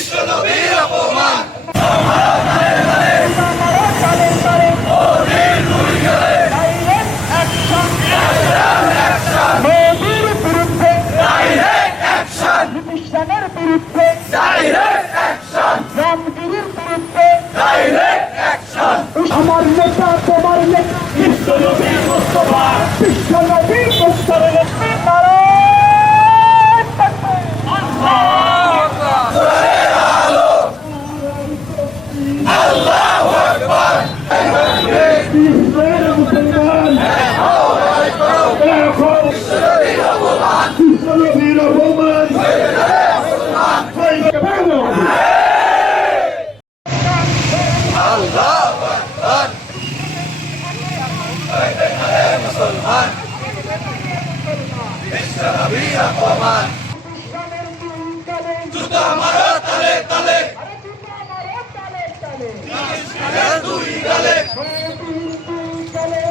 বিশ্ব নবীর অপমান আমার নেতা তোমার নেতা বিশ্ব নবী মুস্তাফা বিশ্ব নবী মুস্তাফা আল্লাহু আকবার ইসরায়েল মুসলমান বিশ্ব নবীর অপমান আল্লাহু আকবার মুসলমান বিশ্ব নবীর অপমান জুতা মারো তালে তালে দুই গালে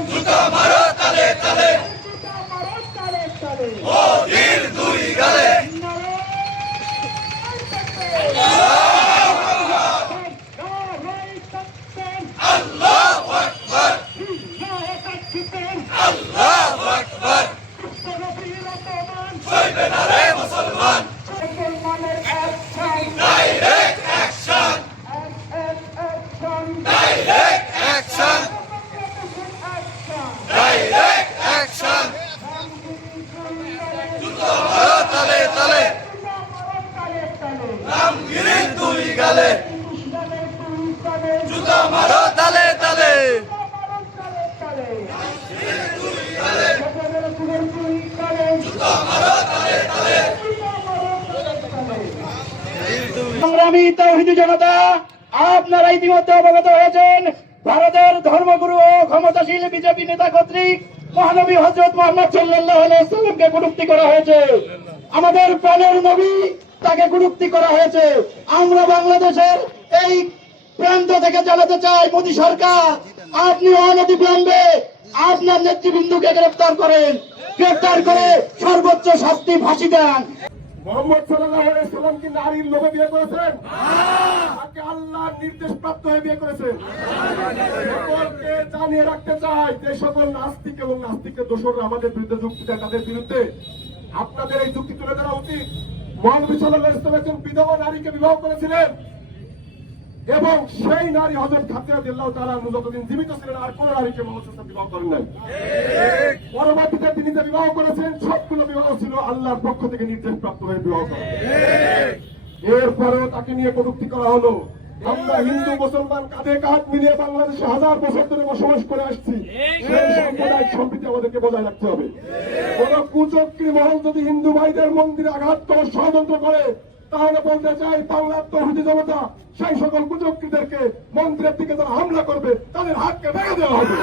জুতা মারো তালে তালে মোদির দুই গালে আল্লাহু আকবার আল্লাহু আকবার সইবে না রে মুসলমান direct action direct action direct action জুতো মারো তালে তালে রামগিরির দুই গালে জুতো মারো তালে তালে জুতো মারো তালে তালে সংগ্রামী তাওহীদি জনতা, আপনারা ইতিমধ্যে অবগত হয়েছেন ভারতের ধর্মগুরু ও ক্ষমতাশীল বিজেপি নেতা কর্তৃক মহানবী হযরত মুহাম্মদ সাল্লাল্লাহু আলাইহি ওয়াসাল্লামকে কটূক্তি করা হয়েছে। আমাদের প্রাণের নবী, তাকে কটূক্তি করা হয়েছে। আমরা বাংলাদেশের এই প্রান্ত থেকে জানাতে চাই, মোদী সরকার আপনি অনতিবিলম্বে আপনার নেতৃবৃন্দকে গ্রেফতার করেন, গ্রেফতার করে সর্বোচ্চ শাস্তি ফাঁসি দেন। মোহাম্মদ সাল্লাল্লাহু আলাইহি ওয়াসাল্লাম কি নারীর লোভে বিয়ে করেছেন? তাকে আল্লাহর নির্দেশ প্রাপ্ত হয়ে বিয়ে করেছেন। সকলকে জানিয়ে রাখতে চাই যে সকল নাস্তিক এবং নাস্তিকের দোষররা আমাদের বিরুদ্ধে যুক্তি দেয়, তাদের বিরুদ্ধে আপনাদের এই যুক্তি তুলে ধরা উচিত। মহানবী সাল্লাল্লাহু আলাইহি ওয়াসাল্লাম একজন বিধবা নারীকে বিবাহ করেছিলেন এবং সেই নারী হযরত খাদিজা রাদিয়াল্লাহু তাআলা যতদিন জীবিত ছিলেন আর কোন নারীকে মুহাম্মদ বিবাহ করেন নাই। পরবর্তীতে তিনি যে বিবাহ করেছেন সবগুলো বিবাহ ছিল আল্লাহর পক্ষ থেকে নির্দেশ প্রাপ্ত হয়ে বিবাহ করা। এরপরেও তাকে নিয়ে কটূক্তি করা হলো। আমরা হিন্দু মুসলমান কাঁধে কাঁধ মিলিয়ে বাংলাদেশে হাজার বছর ধরে বসবাস করে আসছি, সেই সাম্প্রদায়িক সম্প্রীতি আমাদেরকে বজায় রাখতে হবে। কোন কুচক্রী মহল যদি হিন্দু ভাইদের মন্দিরে আঘাত করে ষড়যন্ত্র করে, তাহলে বলতে চাই বাংলার তাওহীদি জনতা সেই সকল কুচক্রীদেরকে মন্দিরের দিকে যারা হামলা করবে তাদের হাতকে ভেঙে দেওয়া হবে।